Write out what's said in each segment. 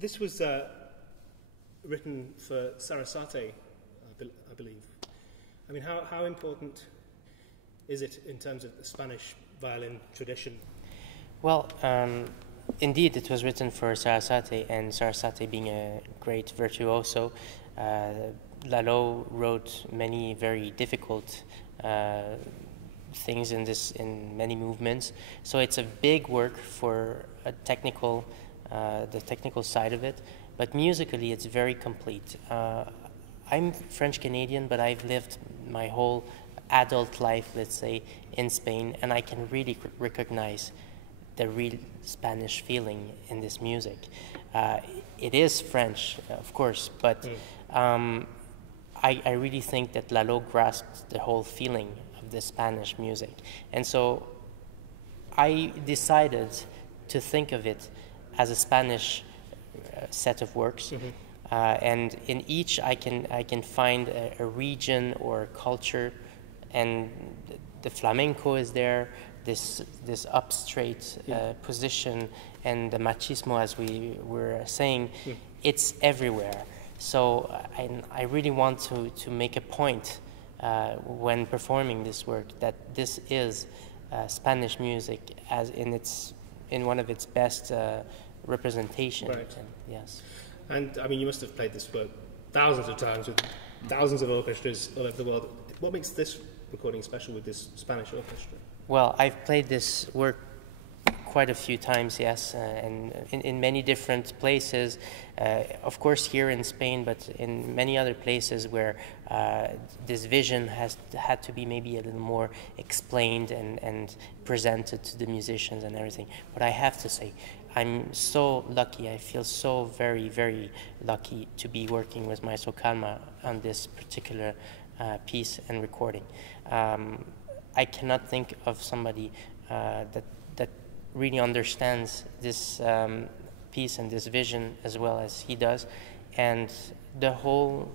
This was written for Sarasate, I believe. I mean, how important is it in terms of the Spanish violin tradition? Well, indeed, it was written for Sarasate, and Sarasate being a great virtuoso, Lalo wrote many very difficult things in many movements. So it's a big work for a technical, the technical side of it. But musically, it's very complete. I'm French Canadian, but I've lived my whole adult life, let's say, in Spain, and I can really recognize the real Spanish feeling in this music. It is French, of course, but I really think that Lalo grasped the whole feeling of the Spanish music. And so I decided to think of it as a Spanish set of works. And in each I can find a region or culture, and the flamenco is there, this up straight position, and the machismo, as we were saying, it's everywhere. So I really want to make a point when performing this work that this is Spanish music as in one of its best representations. Right. Yes. And I mean, you must have played this work thousands of times with thousands of orchestras all over the world. What makes this recording special with this Spanish orchestra? Well, I've played this work quite a few times, yes, and in many different places. Of course, here in Spain, but in many other places where this vision has had to be maybe a little more explained and presented to the musicians and everything. But I have to say, I'm so lucky. I feel so very, very lucky to be working with Maestro Kalmar on this particular piece and recording. I cannot think of somebody that really understands this piece and this vision as well as he does, and the whole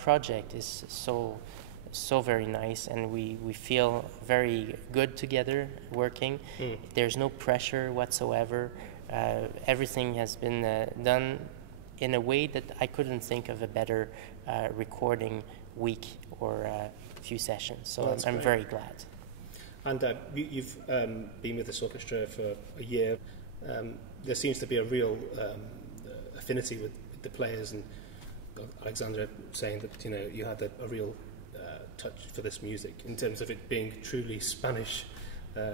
project is so very nice, and we feel very good together working. There's no pressure whatsoever. Everything has been done in a way that I couldn't think of a better recording week or few sessions. So I'm very glad. And you've been with this orchestra for a year. There seems to be a real affinity with the players, and Alexandre saying that you had a real touch for this music in terms of it being truly Spanish.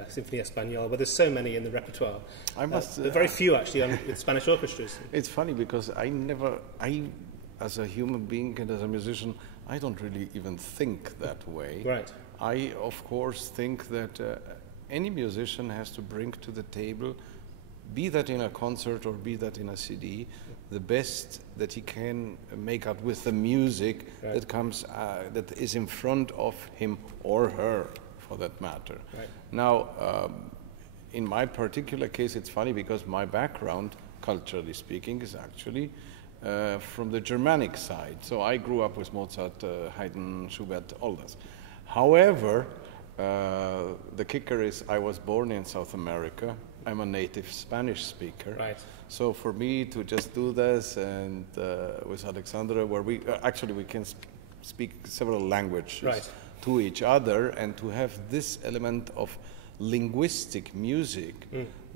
Symphonie Espagnole, but there's so many in the repertoire. I must. There are very few actually with Spanish orchestras. It's funny because I, as a human being and as a musician, I don't really even think that way. Right. I, of course, think that any musician has to bring to the table, be that in a concert or be that in a CD, the best that he can make out with the music that comes, that is in front of him or her, for that matter. Right. Now, in my particular case, it's funny because my background, culturally speaking, is actually from the Germanic side. So I grew up with Mozart, Haydn, Schubert, all this. However, the kicker is I was born in South America. I'm a native Spanish speaker. Right. So for me to just do this and with Alexandre, where we can speak several languages to each other, and to have this element of linguistic music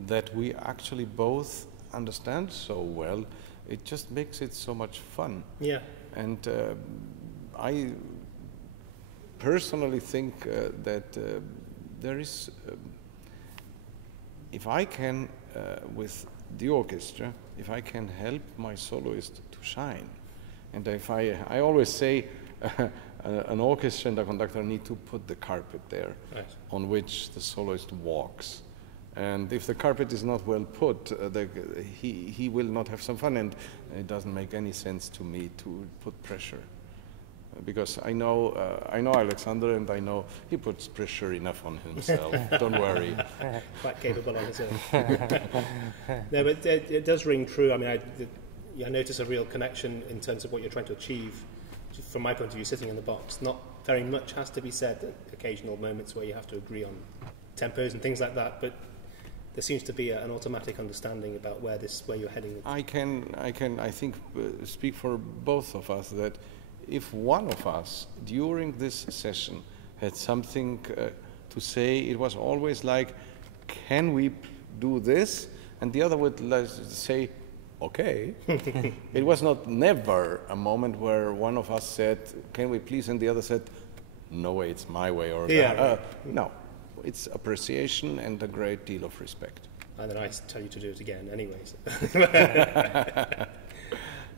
that we actually both understand so well, it just makes it so much fun. Yeah. And I personally think that there is, if I can, with the orchestra, if I can help my soloist to shine, and if I always say an orchestra and a conductor need to put the carpet there on which the soloist walks. And if the carpet is not well put, he will not have some fun, and it doesn't make any sense to me to put pressure. Because I know Alexandre, and I know he puts pressure enough on himself. Don't worry. Quite capable on his own. No, but it does ring true. I mean, I notice a real connection in terms of what you're trying to achieve. From my point of view, sitting in the box, not very much has to be said. Occasional moments where you have to agree on tempos and things like that, but there seems to be an automatic understanding about where you're heading with. I think, speak for both of us that if one of us during this session had something to say, it was always like, can we do this? And the other would say, okay. It was never a moment where one of us said, can we please, and the other said, no way, it's my way, or no. It's appreciation and a great deal of respect. And then I tell you to do it again anyways.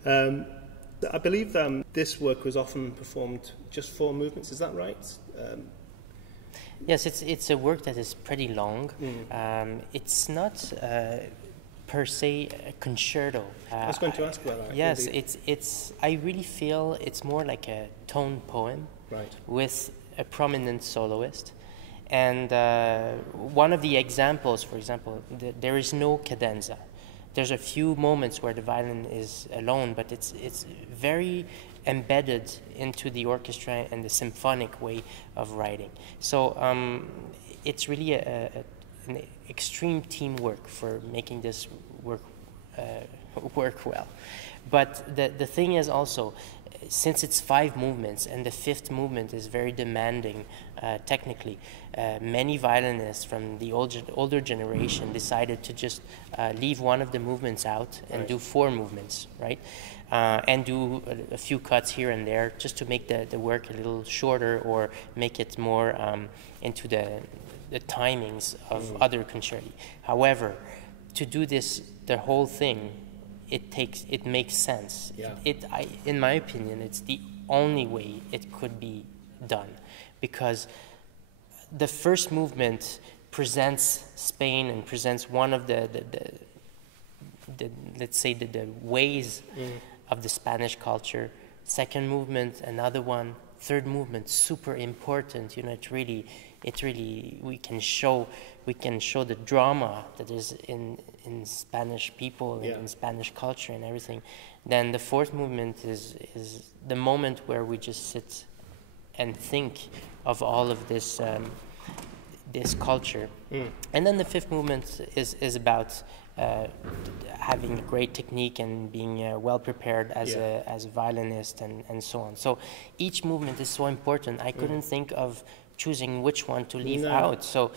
I believe this work was often performed just 4 movements, is that right? Yes, it's a work that is pretty long. It's not per se a concerto. I was going to ask about that. Yes, it's. I really feel it's more like a tone poem, right, with a prominent soloist. And one of the examples, for example, there is no cadenza. There's a few moments where the violin is alone, but it's very embedded into the orchestra and the symphonic way of writing. So it's really an extreme teamwork for making this work well. But the thing is also, since it's 5 movements and the 5th movement is very demanding technically, many violinists from the older generation decided to just leave one of the movements out and do 4 movements, right? And do a few cuts here and there just to make the work a little shorter or make it more into the timings of other concerti. However, to do this, the whole thing, it makes sense. Yeah. In my opinion, it's the only way it could be done, because the first movement presents Spain and presents one of the let's say the ways of the Spanish culture. Second movement, another one. Third movement, super important. You know, it really we can show the drama that is in Spanish people and in Spanish culture and everything. Then the 4th movement is the moment where we just sit and think of all of this this culture. And then the 5th movement is about having great technique and being well prepared as a violinist and so on. So each movement is so important. I couldn't think of choosing which one to leave out. So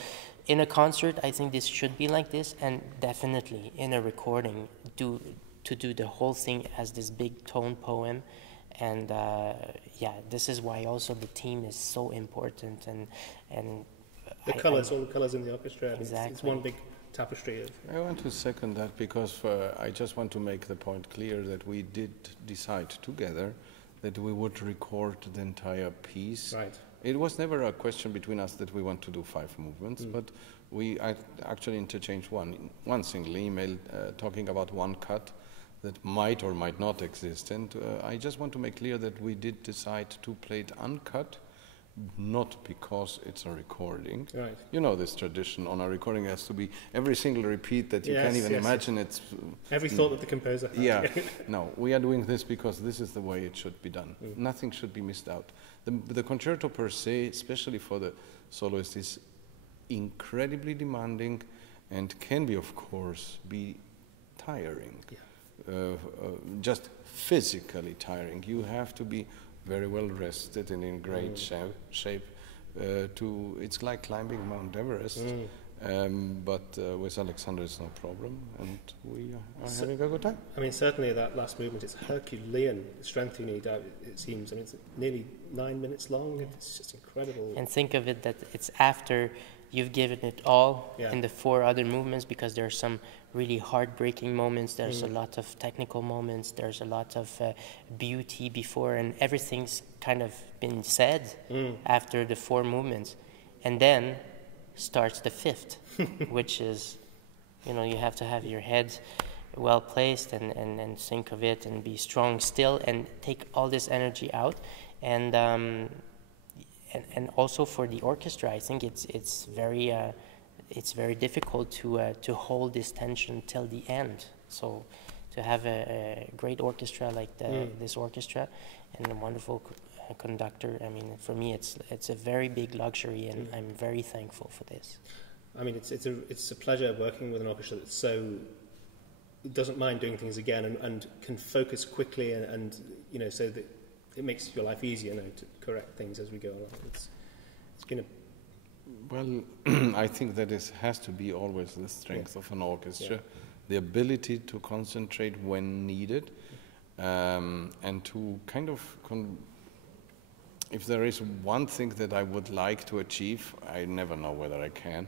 in a concert, I think this should be like this, and definitely in a recording, to do the whole thing as this big tone poem. And this is why also the team is so important, and the colors, all the colors in the orchestra. Exactly. It's one big tapestry. I want to second that, because I just want to make the point clear that we did decide together that we would record the entire piece. Right. It was never a question between us that we want to do 5 movements, but we actually interchanged one single email talking about one cut that might or might not exist. And I just want to make clear that we did decide to play it uncut, not because it's a recording. Right. You know this tradition, on a recording has to be every single repeat that you can't even imagine. It's every thought that the composer had. Yeah. No, we are doing this because this is the way it should be done. Nothing should be missed out. The concerto per se, especially for the soloist, is incredibly demanding and can be, of course, be tiring. Just physically tiring. You have to be very well rested and in great shape. It's like climbing Mount Everest, but with Alexander it's no problem, and we are having a good time. I mean, certainly that last movement, it's Herculean strength you need, it seems. I mean, it's nearly 9 minutes long. It's just incredible. And think of it that it's after you've given it all in the 4 other movements, because there are some really heartbreaking moments, there's a lot of technical moments, there's a lot of beauty before, and everything's kind of been said after the 4 movements. And then starts the 5th, which is, you have to have your head well placed and think of it and be strong still and take all this energy out. And also for the orchestra, I think it's very difficult to hold this tension till the end. So to have a great orchestra like this orchestra and a wonderful conductor, I mean, for me it's a very big luxury, and I'm very thankful for this. I mean, it's a pleasure working with an orchestra that's so doesn't mind doing things again and can focus quickly and you know, so that it makes your life easier, you know, to correct things as we go along. It's been a well, I think that has to be always the strength of an orchestra, the ability to concentrate when needed, and to kind of if there is one thing that I would like to achieve, I never know whether I can,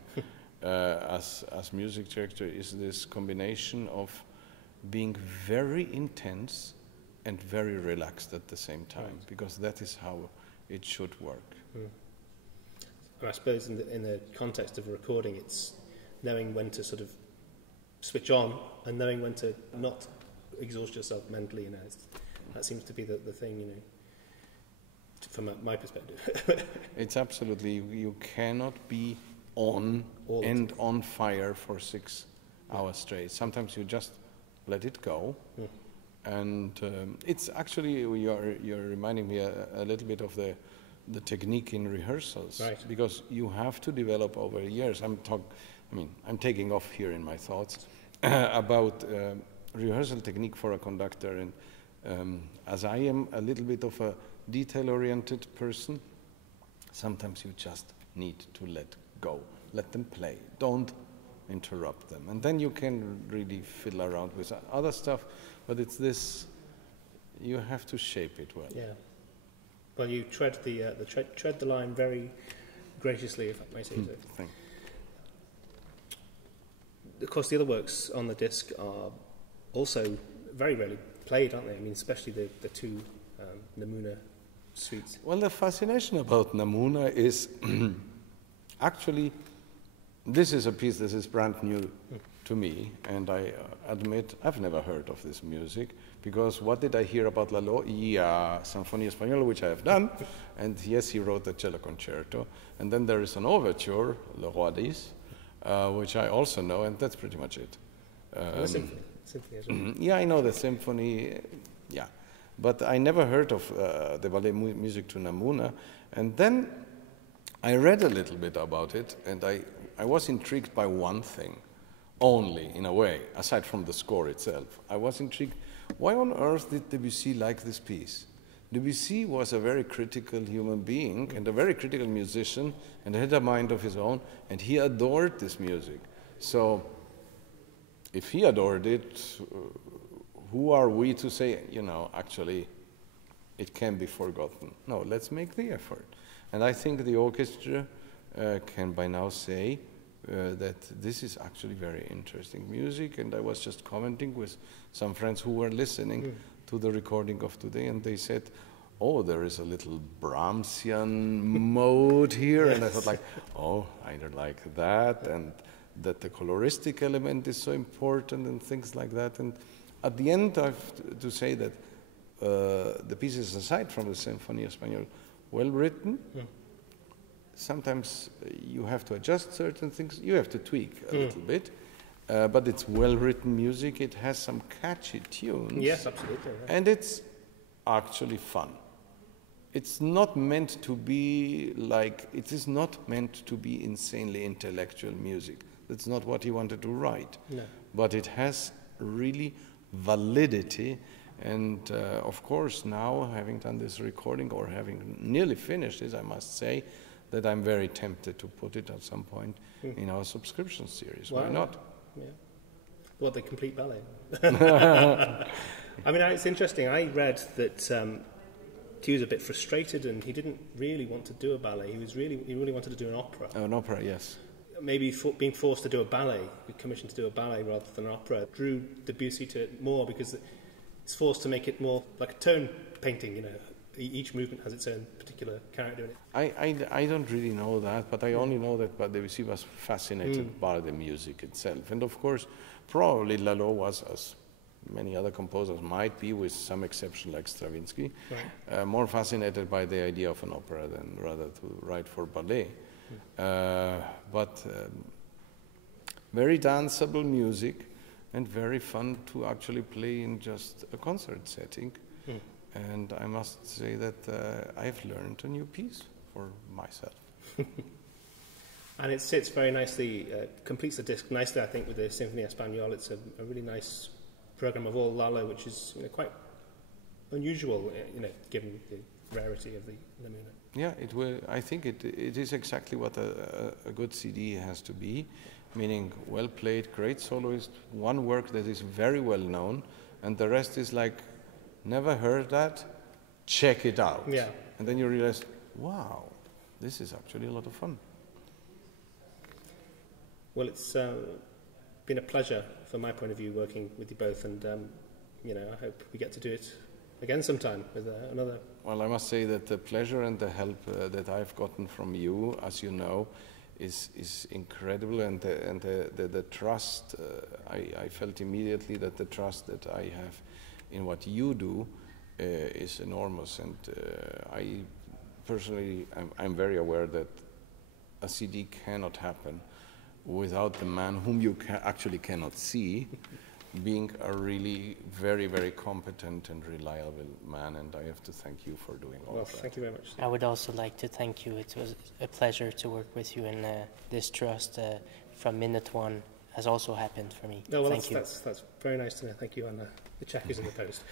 as music director, is this combination of being very intense and very relaxed at the same time, because that is how it should work. I suppose in the context of a recording, it's knowing when to sort of switch on and knowing when to not exhaust yourself mentally. You know, that seems to be the thing. You know, from my perspective. It's absolutely, you cannot be on and on fire for 6 hours straight. Sometimes you just let it go. And it's actually, you're reminding me a little bit of the technique in rehearsals, because you have to develop over years. I'm taking off here in my thoughts about rehearsal technique for a conductor, and as I am a little bit of a detail-oriented person, sometimes you just need to let go, let them play, don't interrupt them, and then you can really fiddle around with other stuff, but it's this, you have to shape it well. Yeah. Well, you tread the line very graciously, if I may say so. Thank you. Of course, the other works on the disc are also very rarely played, aren't they? I mean, especially the two Namouna suites. Well, the fascination about Namouna is actually, this is a piece that is brand new to me, and I admit I've never heard of this music, because what did I hear about Lalo? Yeah, Symphonie Espagnole, which I have done, and yes, he wrote the cello concerto, and then there is an overture, Le Roi d'Is, which I also know, and that's pretty much it. The symphony as well. Yeah, I know the symphony, yeah, but I never heard of the ballet music to Namouna, and then I read a little bit about it, and I was intrigued by one thing only, in a way, aside from the score itself. I was intrigued, why on earth did Debussy like this piece? Debussy was a very critical human being and a very critical musician and had a mind of his own, and he adored this music. So if he adored it, who are we to say, you know, actually it can be forgotten? No, let's make the effort. And I think the orchestra can by now say that this is actually very interesting music, and I was just commenting with some friends who were listening to the recording of today, and they said, oh, there is a little Brahmsian mode here, and I thought like, oh, I don't like that, and that the coloristic element is so important and things like that. And at the end, I have to say that the pieces, aside from the Symphonie Espagnole, well written. Sometimes you have to adjust certain things, you have to tweak a little bit, but it's well-written music, it has some catchy tunes. Yes, absolutely. Yeah. And it's actually fun. It's not meant to be like, it is not meant to be insanely intellectual music. That's not what he wanted to write. No. But it has really validity, and of course now, having done this recording, or having nearly finished it, I must say, that I'm very tempted to put it at some point in our subscription series. Why not? Yeah. Well, the complete ballet. I mean, it's interesting. I read that he was a bit frustrated, and he didn't really want to do a ballet. He really wanted to do an opera. An opera, yes. Maybe being forced to do a ballet, commissioned to do a ballet rather than an opera, drew Debussy to it more, because it's forced to make it more like a tone painting, you know. Each movement has its own particular character in it. I don't really know that, but I only know that Debussy was fascinated by the music itself. And of course, probably Lalo was, as many other composers might be, with some exception like Stravinsky, more fascinated by the idea of an opera than rather to write for ballet. But very danceable music, and very fun to actually play in just a concert setting. And I must say that I've learned a new piece for myself. And it sits very nicely, completes the disc nicely, I think, with the Symphonie Espagnole. It's a really nice program of all Lalo, which is quite unusual, given the rarity of the Namouna. Yeah, it will. I think it is exactly what a good CD has to be, meaning well played, great soloist, one work that is very well known, and the rest is like, never heard that, check it out. Yeah. And then you realize, wow, this is actually a lot of fun. Well, it's been a pleasure from my point of view working with you both, and I hope we get to do it again sometime with another. Well, I must say that the pleasure and the help that I've gotten from you, as you know, is incredible, and the trust. I felt immediately that the trust that I have in what you do is enormous, and I personally I'm very aware that a CD cannot happen without the man whom you actually cannot see being a really very, very competent and reliable man, and I have to thank you for doing all of that. Thank you very much. I would also like to thank you. It was a pleasure to work with you, and this trust from minute one has also happened for me. No, well, thank you. That's very nice to know. Thank you, and the check is in the post.